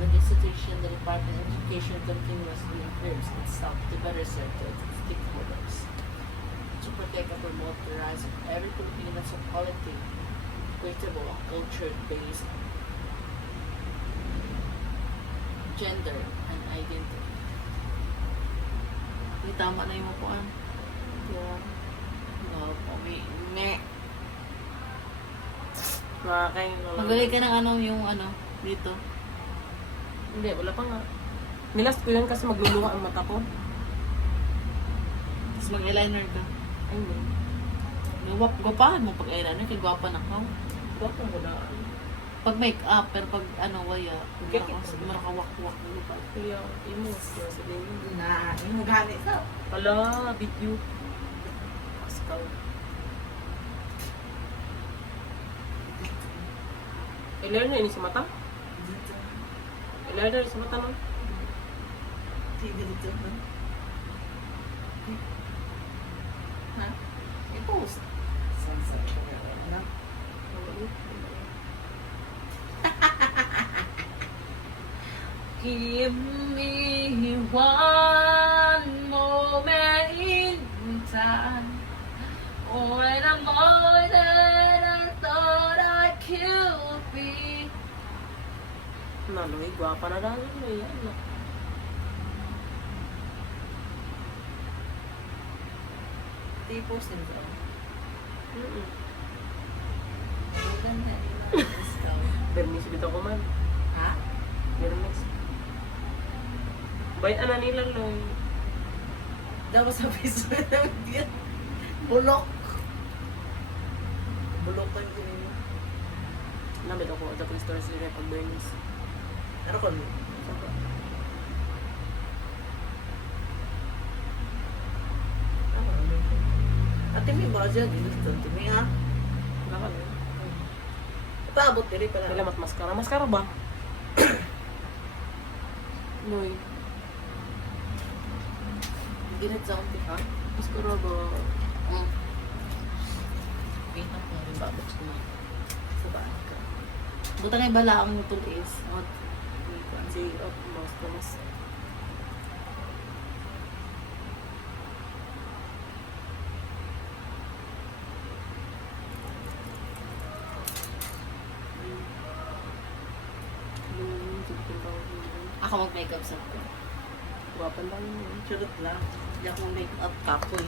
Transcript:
The institution, the Department of Education continuously improves itself to better serve its stakeholders, to protect and promote the rights of every Filipino as a quality, equitable, and culture-based gender and identity. May tama na yung upuan. Yeah. No, me. Nakakain na lang. Maglagay ka ng ano, yung ano, dito. Hindi, wala pa nga. Nilast ko yun kasi magluluha ang mata ko. Tapos mag-eyeliner ka. Ay, hindi. Gwapahan mo pag eyeliner, kaya gwapa na ka. Guwapo mo na. Pag make-up, pero pag ano, waya, Gakit. marakawak-wak mo pa. Kaya, imo. Kaya sabihin. Na, yung gani sa. Ala, video. Pascal. Eyeliner na ini sa mata? Eyeliner sa mata mo? Dito na. Ha? I-post. Sunset. Ano? Give me one moment in time when I'm more than I thought I could be. Naloy, guwapa na lang. Yan. Tipo syndrome. Mm-mm. Maganda yun. Bernis dito ko man. Ha? Bernis. Bayan ana nila, Loy. Dapat sa Facebook namin yan. Bulok. Bulok ka din. Namit ako. Dapat stories nila pag Bernis. Ano ko? Ate may ba dyan? Dito. Tumi ha? Wala ka na. Paabot diri pala. Kailangan maskara. Maskara ba? Loy. Ginit sa konti ha? Maskara ba? Kita ko rin babot ko na. Sa baan ka. Buta nga bala ang mutul is. Si up mas. Ako mag-makeup sa ko. Guwapan lang yun. Charot lang. Hindi ako mag-makeup kapoy.